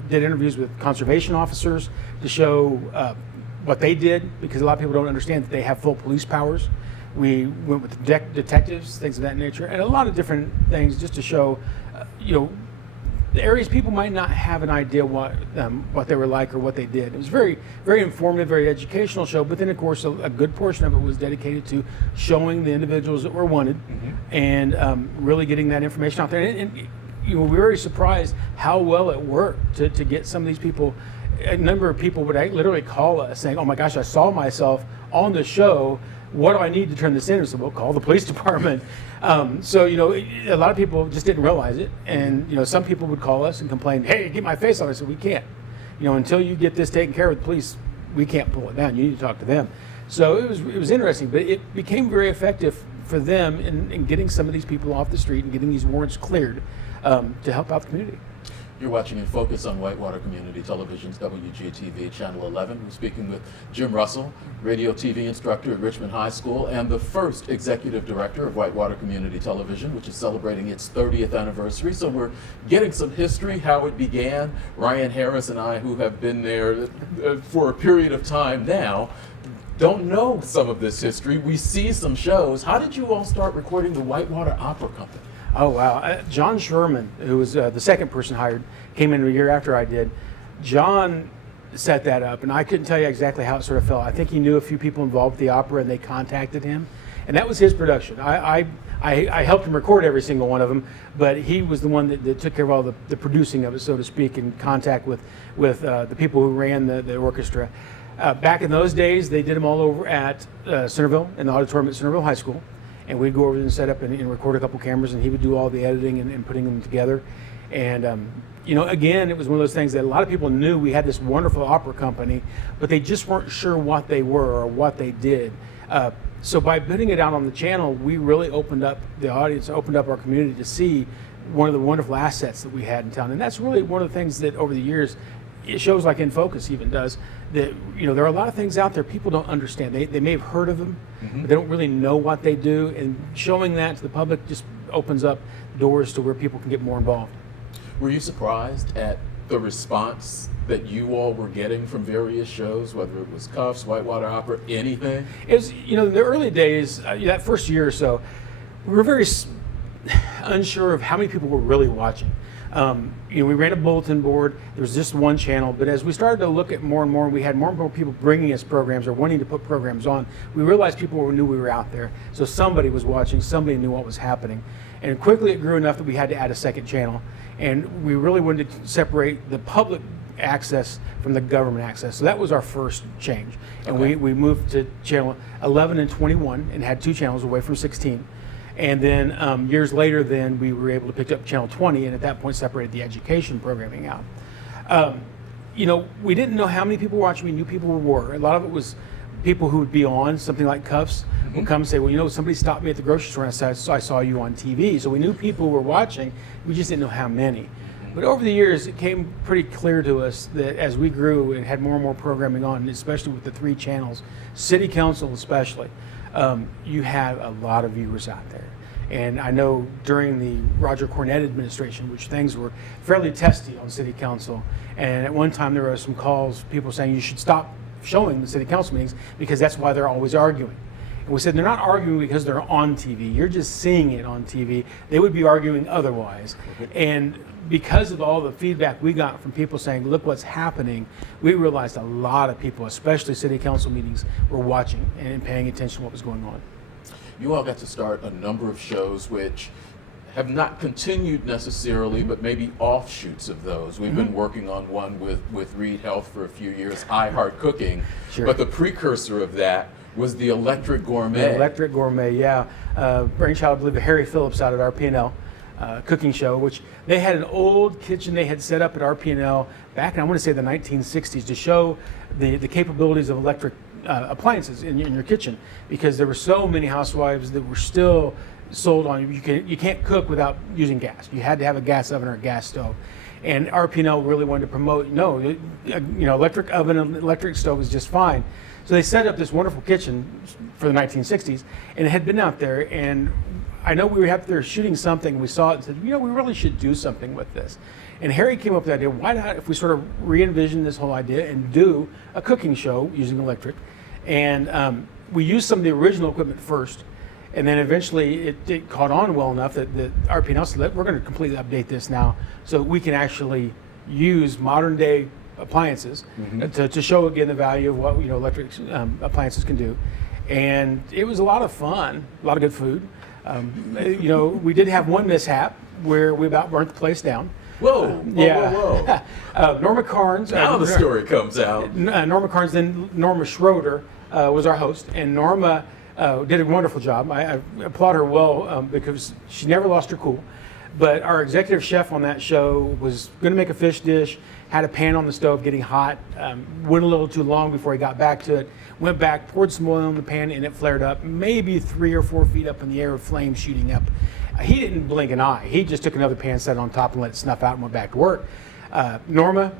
did interviews with conservation officers to show what they did, because a lot of people don't understand that they have full police powers. We went with detectives, things of that nature, and a lot of different things just to show, the areas people might not have an idea what they were like or what they did. It was very, very informative, very educational show, but then of course a good portion of it was dedicated to showing the individuals that were wanted and really getting that information out there. And we were very surprised how well it worked to get some of these people. A number of people would literally call us saying, oh my gosh, I saw myself on the show. What do I need to turn this in? And so we'll call the police department. So a lot of people just didn't realize it. And, some people would call us and complain, hey, get my face on it. So we can't. Until you get this taken care of with the police, we can't pull it down. You need to talk to them. So it was interesting, but it became very effective for them in getting some of these people off the street and getting these warrants cleared to help out the community. You're watching In Focus on Whitewater Community Television's WCTV Channel 11. We're speaking with Jim Russell, radio TV instructor at Richmond High School and the first executive director of Whitewater Community Television, which is celebrating its 30th anniversary. So we're getting some history, how it began. Ryan Harris and I, who have been there for a period of time now, don't know some of this history. We see some shows. How did you all start recording the Whitewater Opera Company? Oh, wow. John Sherman, who was the second person hired, came in a year after I did. John set that up, and I couldn't tell you exactly how it sort of fell. I think he knew a few people involved with the opera, and they contacted him. And that was his production. I helped him record every single one of them, but he was the one that took care of all the producing of it, so to speak, in contact with the people who ran the orchestra. Back in those days, they did them all over at Centerville, in the auditorium at Centerville High School. And we'd go over and set up and record a couple cameras, and he would do all the editing and putting them together. And, again, it was one of those things that a lot of people knew we had this wonderful opera company, but they just weren't sure what they were or what they did. So by putting it out on the channel, we really opened up the audience, opened up our community to see one of the wonderful assets that we had in town. And that's really one of the things that over the years, shows like In Focus even does, that there are a lot of things out there people don't understand. They may have heard of them, but they don't really know what they do, and showing that to the public just opens up doors to where people can get more involved. Were you surprised at the response that you all were getting from various shows, whether it was Cuffs, Whitewater Opera, anything? It was, in the early days, that first year or so, we were very unsure of how many people were really watching. We ran a bulletin board. There was just one channel, but as we started to look at more and more, we had more and more people bringing us programs or wanting to put programs on. We realized people knew we were out there, so somebody was watching, somebody knew what was happening. And quickly it grew enough that we had to add a second channel, and we really wanted to separate the public access from the government access. So that was our first change. And we moved to channel 11 and 21 and had two channels away from 16. And then years later, then we were able to pick up channel 20, and at that point separated the education programming out. We didn't know how many people were watching. We knew people were. A lot of it was people who would be on something like Cuffs would come and say, well, somebody stopped me at the grocery store and said, I saw you on TV. So we knew people were watching. We just didn't know how many. But over the years, it came pretty clear to us that as we grew and had more and more programming on, especially with the three channels, City Council especially, you had a lot of viewers out there. And I know during the Roger Cornett administration, which things were fairly testy on City Council, and at one time there were some calls, people saying you should stop showing the city council meetings because that's why they're always arguing. And we said they're not arguing because they're on TV. You're just seeing it on TV. They would be arguing otherwise. And because of all the feedback we got from people saying, look what's happening, we realized a lot of people, especially city council meetings, were watching and paying attention to what was going on. You all got to start a number of shows which have not continued necessarily, but maybe offshoots of those. We've been working on one with Reed Health for a few years, I Heart Cooking, but the precursor of that was the Electric Gourmet. The Electric Gourmet, yeah. Brainchild, I believe, of Harry Phillips out at RP&L cooking show, which they had an old kitchen they had set up at RP&L back in, I want to say, the 1960s to show the capabilities of electric appliances in your kitchen, because there were so many housewives that were still sold on you can't cook without using gas. You had to have a gas oven or a gas stove. And RP&L really wanted to promote, electric oven and electric stove is just fine. So they set up this wonderful kitchen for the 1960s, and it had been out there, and I know we were out there shooting something, we saw it and said, we really should do something with this. And Harry came up with the idea, why not if we sort of re-envision this whole idea and do a cooking show using electric. And we used some of the original equipment first, and then eventually it caught on well enough that RP&L said, we're going to completely update this now so we can actually use modern day appliances to show again the value of what electric appliances can do. And it was a lot of fun, a lot of good food. We did have one mishap where we about burnt the place down. Whoa. Norma Carnes. Now the story comes out. Norma Carnes, then Norma Schroeder was our host, and Norma did a wonderful job. I applaud her well because she never lost her cool. But our executive chef on that show was going to make a fish dish, had a pan on the stove getting hot, went a little too long before he got back to it, went back, poured some oil in the pan, and it flared up, maybe 3 or 4 feet up in the air with flames shooting up. He didn't blink an eye. He just took another pan, set it on top, and let it snuff out and went back to work. Norma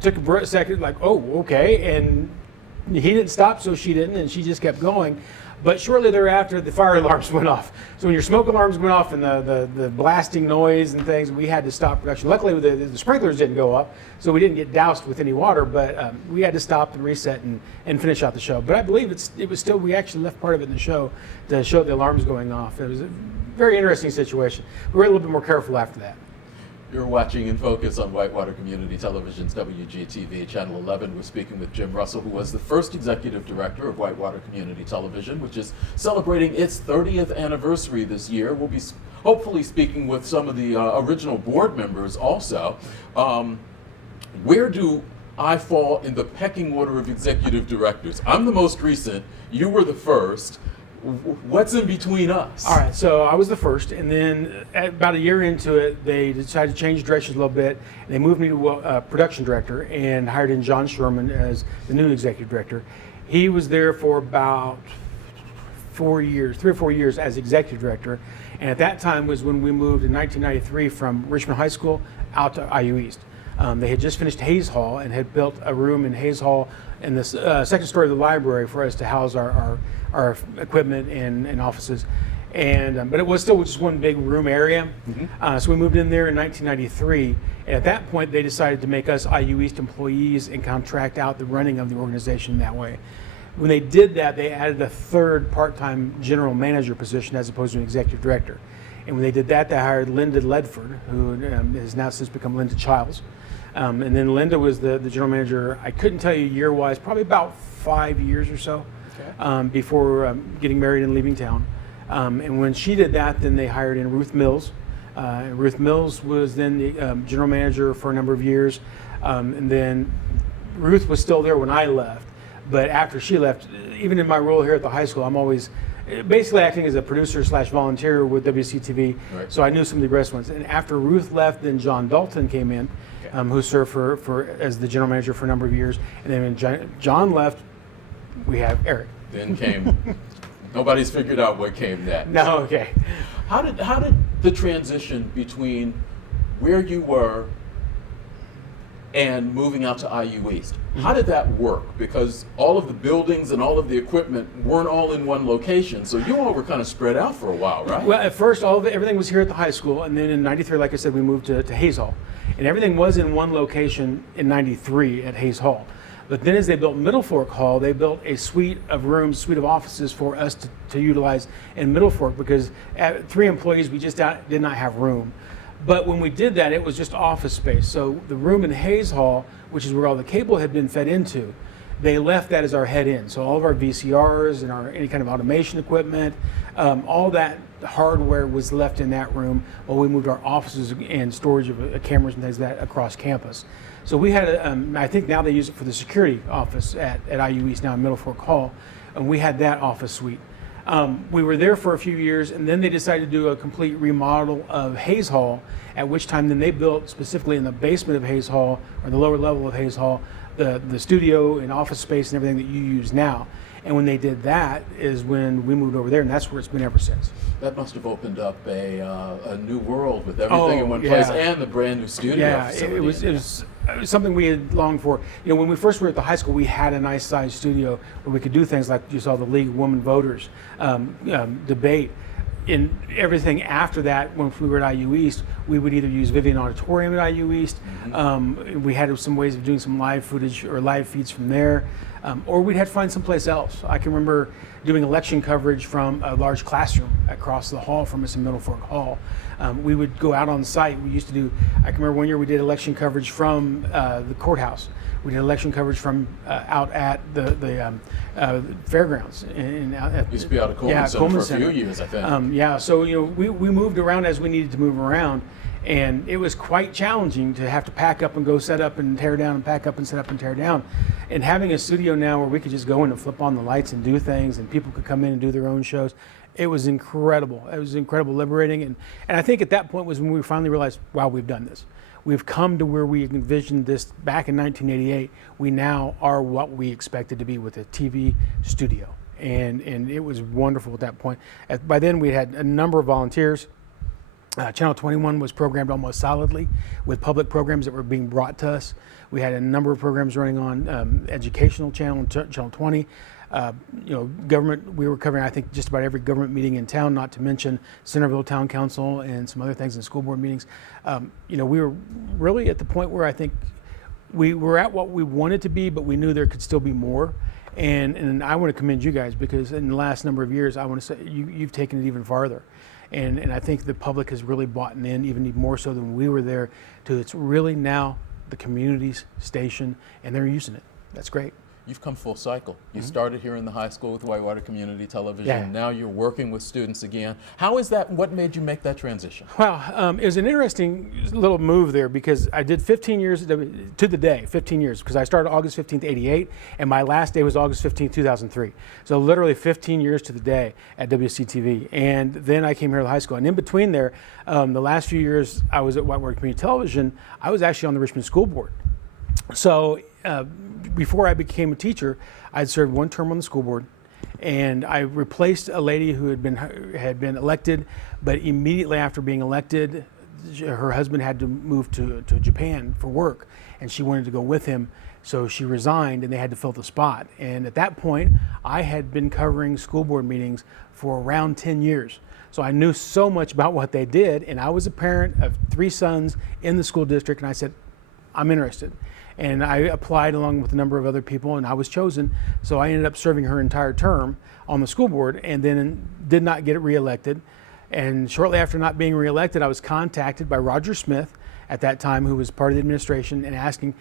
took a second, like, oh, okay, and he didn't stop, so she didn't, and she just kept going. But shortly thereafter, the fire alarms went off. So when your smoke alarms went off and the blasting noise and things, we had to stop production. Luckily, the sprinklers didn't go up, so we didn't get doused with any water, but we had to stop and reset and finish out the show. But I believe it was still, we actually left part of it in the show to show the alarms going off. It was a very interesting situation. We were a little bit more careful after that. You're watching In Focus on Whitewater Community Television's WCTV Channel 11. We're speaking with Jim Russell, who was the first executive director of Whitewater Community Television, which is celebrating its 30th anniversary this year. We'll be hopefully speaking with some of the original board members also. Where do I fall in the pecking order of executive directors? I'm the most recent. You were the first. What's in between us? All right, so I was the first, and then about a year into it, they decided to change directions a little bit. They moved me to production director and hired in John Sherman as the new executive director. He was there for about 4 years, 3 or 4 years as executive director, and at that time was when we moved in 1993 from Richmond High School out to IU East. They had just finished Hayes Hall and had built a room in Hayes Hall in the second story of the library for us to house our equipment and offices. And but it was still just one big room area. So we moved in there in 1993. And at that point, they decided to make us IU East employees and contract out the running of the organization that way. When they did that, they added a third part-time general manager position as opposed to an executive director. And when they did that, they hired Linda Ledford, who has now since become Linda Childs. And then Linda was the general manager, I couldn't tell you year-wise, probably about 5 years or so before getting married and leaving town. And when she did that, then they hired in Ruth Mills. Ruth Mills was then the general manager for a number of years. And then Ruth was still there when I left. But after she left, even in my role here at the high school, I'm always basically acting as a producer / volunteer with WCTV. Right. So I knew some of the rest ones. And after Ruth left, then John Dalton came in, who served for as the general manager for a number of years. And then when John left, we have Eric. Then came, nobody's figured out what came next. No, okay. How did the transition between where you were and moving out to IU East, how did that work? Because all of the buildings and all of the equipment weren't all in one location, so you all were kind of spread out for a while, right? Well, at first, everything was here at the high school, and then in '93, like I said, we moved to Hayes Hall. And everything was in one location in '93 at Hayes Hall. But then as they built Middle Fork Hall, they built a suite of rooms, suite of offices for us to utilize in Middle Fork, because at 3 employees, we just did not have room. But when we did that, it was just office space. So the room in Hayes Hall, which is where all the cable had been fed into, they left that as our head end. So all of our VCRs and any kind of automation equipment, all that hardware was left in that room while we moved our offices and storage of cameras and things like that across campus. So we had, I think now they use it for the security office at IU East, now in Middle Fork Hall, and we had that office suite. We were there for a few years, and then they decided to do a complete remodel of Hayes Hall, at which time then they built specifically in the basement of Hayes Hall, or the lower level of Hayes Hall, the studio and office space and everything that you use now. And when they did that is when we moved over there, and that's where it's been ever since. That must have opened up a new world with everything in one place, and the brand new studio. Yeah, facility. it was something we had longed for. You know, when we first were at the high school, we had a nice sized studio where we could do things like you saw the League of Women Voters debate. In everything after that, when we were at IU East, we would either use Vivian Auditorium at IU East. We had some ways of doing some live footage or live feeds from there, or we'd have to find someplace else. I can remember doing election coverage from a large classroom across the hall from us in Middle Fork Hall. We would go out on site. We used to do, I can remember one year we did election coverage from the courthouse. We did election coverage from out at the fairgrounds. Used to be out of Coleman Center for a few years, I think. So you know, we moved around as we needed to move around, and it was quite challenging to have to pack up and go set up and tear down and pack up and set up and tear down. And having a studio now where we could just go in and flip on the lights and do things, and people could come in and do their own shows, it was incredible. It was incredible, liberating, and I think at that point was when we finally realized, wow, we've done this. We've come to where we envisioned this back in 1988. We now are what we expected to be with a TV studio. And it was wonderful at that point. By then we had a number of volunteers. Channel 21 was programmed almost solidly with public programs that were being brought to us. We had a number of programs running on educational channel, Channel 20. Government, we were covering, I think, just about every government meeting in town, not to mention Centerville Town Council and some other things in school board meetings. We were really at the point where I think we were at what we wanted to be, but we knew there could still be more. And I want to commend you guys, because in the last number of years, I want to say you've taken it even farther. And I think the public has really bought in, even more so than we were there, to it's really now the community's station, and they're using it. That's great. You've come full cycle. You started here in the high school with Whitewater Community Television. Yeah. Now you're working with students again. How is that? What made you make that transition? Well, it was an interesting little move there, because I did 15 years to the day, 15 years, because I started August 15th, 88, and my last day was August 15th, 2003. So literally 15 years to the day at WCTV. And then I came here to high school. And in between there, the last few years I was at Whitewater Community Television, I was actually on the Richmond School Board. So before I became a teacher, I'd served one term on the school board, and I replaced a lady who had been elected, but immediately after being elected, her husband had to move to Japan for work, and she wanted to go with him, so she resigned, and they had to fill the spot. And at that point, I had been covering school board meetings for around 10 years. So I knew so much about what they did, and I was a parent of 3 sons in the school district, and I said, I'm interested. And I applied along with a number of other people, and I was chosen. So I ended up serving her entire term on the school board, and then did not get reelected. And shortly after not being reelected, I was contacted by Roger Smith at that time, who was part of the administration, and asking,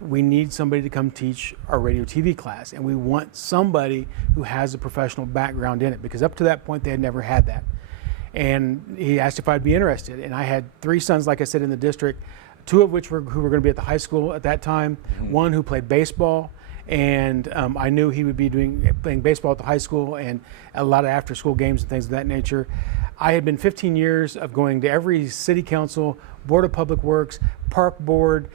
we need somebody to come teach our radio TV class, and we want somebody who has a professional background in it, because up to that point they had never had that. And he asked if I'd be interested, and I had 3 sons, like I said, in the district, 2 of which who were going to be at the high school at that time, one who played baseball, and I knew he would be playing baseball at the high school and a lot of after school games and things of that nature. I had been 15 years of going to every city council, Board of Public Works, Park Board,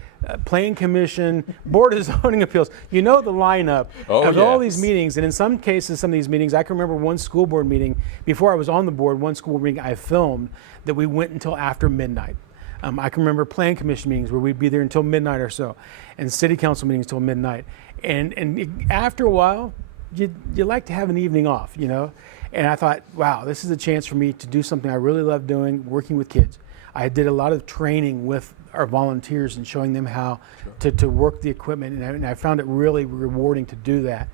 Plan Commission, Board of Zoning Appeals. You know the lineup of all these meetings, and in some cases, some of these meetings, I can remember one school board meeting, before I was on the board, one school board meeting I filmed that we went until after midnight. I can remember Plan Commission meetings where we'd be there until midnight or so, and City Council meetings till midnight. And after a while, you like to have an evening off, And I thought, wow, this is a chance for me to do something I really love doing, working with kids. I did a lot of training with our volunteers and showing them how to work the equipment, and I found it really rewarding to do that.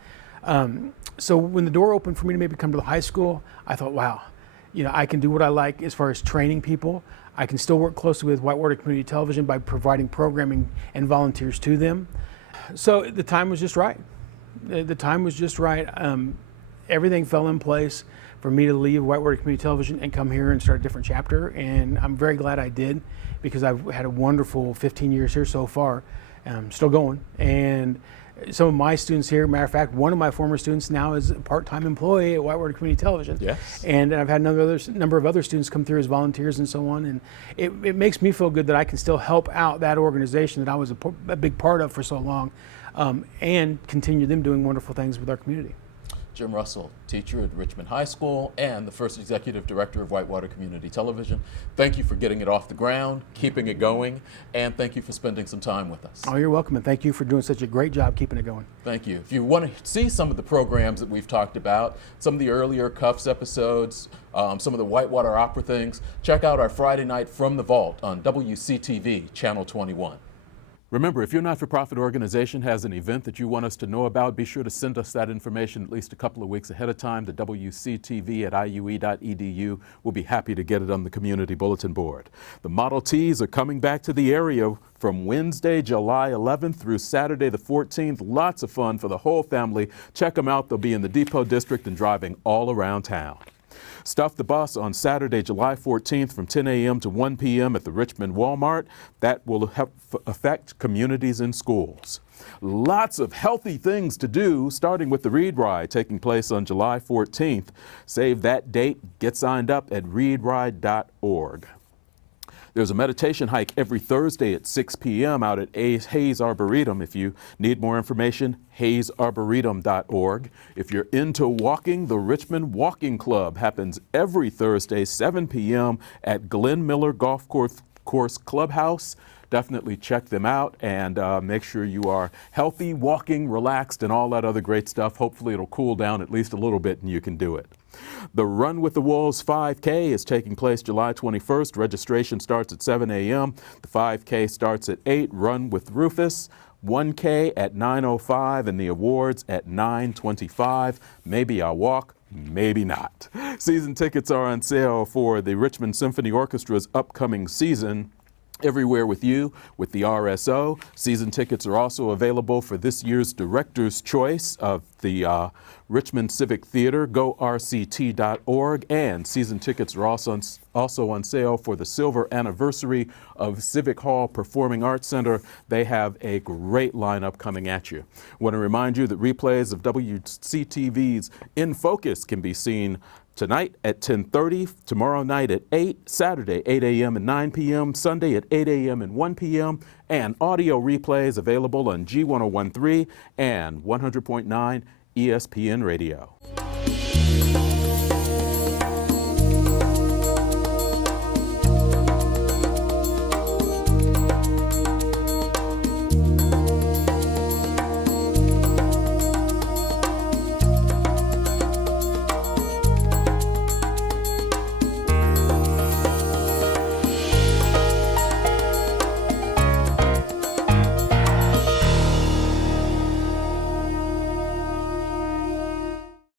So when the door opened for me to maybe come to the high school, I thought, wow, I can do what I like as far as training people. I can still work closely with Whitewater Community Television by providing programming and volunteers to them. So the time was just right. The time was just right. Everything fell in place for me to leave Whitewater Community Television and come here and start a different chapter. And I'm very glad I did, because I've had a wonderful 15 years here so far. Still going. And some of my students here, matter of fact, one of my former students now is a part-time employee at Whitewater Community Television. Yes. And I've had number of other students come through as volunteers and so on. And it makes me feel good that I can still help out that organization that I was a big part of for so long, and continue them doing wonderful things with our community. Jim Russell, teacher at Richmond High School and the first executive director of Whitewater Community Television. Thank you for getting it off the ground, keeping it going, and thank you for spending some time with us. Oh, you're welcome, and thank you for doing such a great job keeping it going. Thank you. If you want to see some of the programs that we've talked about, some of the earlier Cuffs episodes, some of the Whitewater Opera things, check out our Friday night From the Vault on WCTV, Channel 21. Remember, if your not-for-profit organization has an event that you want us to know about, be sure to send us that information at least a couple of weeks ahead of time to WCTV@iue.edu. We'll be happy to get it on the community bulletin board. The Model Ts are coming back to the area from Wednesday, July 11th through Saturday the 14th. Lots of fun for the whole family. Check them out. They'll be in the Depot District and driving all around town. Stuff the Bus on Saturday, July 14th from 10 a.m. to 1 p.m. at the Richmond Walmart. That will help affect communities and schools. Lots of healthy things to do, starting with the Read Ride taking place on July 14th. Save that date. Get signed up at readride.org. There's a meditation hike every Thursday at 6 p.m. out at Hayes Arboretum. If you need more information, hayesarboretum.org. If you're into walking, the Richmond Walking Club happens every Thursday, 7 p.m. at Glen Miller Golf Course Clubhouse. Definitely check them out and make sure you are healthy, walking, relaxed, and all that other great stuff. Hopefully it'll cool down at least a little bit and you can do it. The Run with the Wolves 5K is taking place July 21st. Registration starts at 7 a.m. The 5K starts at 8. Run with Rufus. 1K at 9:05 and the awards at 9:25. Maybe I'll walk, maybe not. Season tickets are on sale for the Richmond Symphony Orchestra's upcoming season. Everywhere with You with the RSO. Season tickets are also available for this year's Director's Choice of the Richmond Civic Theater. Go rct.org. And season tickets are also on sale for the silver anniversary of Civic Hall Performing Arts Center. They have a great lineup coming at you. I want to remind you that replays of WCTV's In Focus can be seen tonight at 10:30, tomorrow night at 8, Saturday 8 a.m. and 9 p.m., Sunday at 8 a.m. and 1 p.m., and audio replays available on G1013 and 100.9 ESPN Radio.